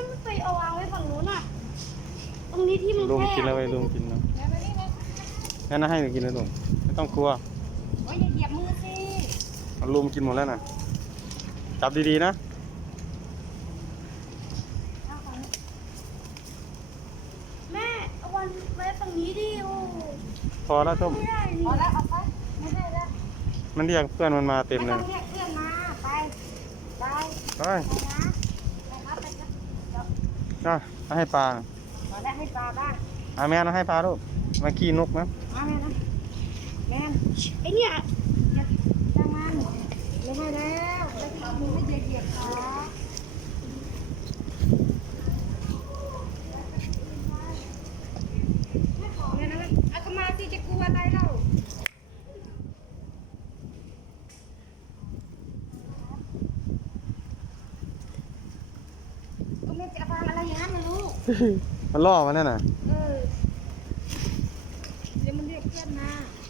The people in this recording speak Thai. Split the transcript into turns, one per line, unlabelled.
ไม่ไปเอาวางไว้ฝั่งนู้นอ่ะตรงนี้ที่มัน
ลุง
แค
กินแล้ว
บ
ไปลุงกินแล้ว
แล้วมานี่เลย
งั้นนะให้หนูกินเลยลุงไม่ต้องกลัว
โอ้ยอย่าเหยียบมือสิ
ลุงกินหมดแล้วนะจับดีๆนะ
แม่เอาวางไว้ฝั่งนี้ดิโอ้
พอแล้วส้ม
ไม่ได้
พ
นี่
อแล้วเอาไปไม่ได้แล้ว
มันเรียกเพื่อนมันมาเต็ม
ไม่
เล
ต้อย งเรียกเพื่อนมาไปไป
ไป
ไปนะไปครับไปนะเดี๋ยว
นะให้ปลา
มาแล้วให้ปลาบ้าง
เอาแม่นะให้ปลาลูกมาขี้นกนะ
มาแม่นะแม่
ไอเนี่ย
อย่าจังมันไม่ให้แล้วแล้วที่มึงไม่เหยียบขาเนี่ยนะเอาก็มาสิจะกลัวอะไรเล่าก็ไม่จะฟังอะไรอย่างนั้นนะลูก
มันล่อมันนั่นน่ะ
เออเดี๋ยวมันเรียกเพื่อนมา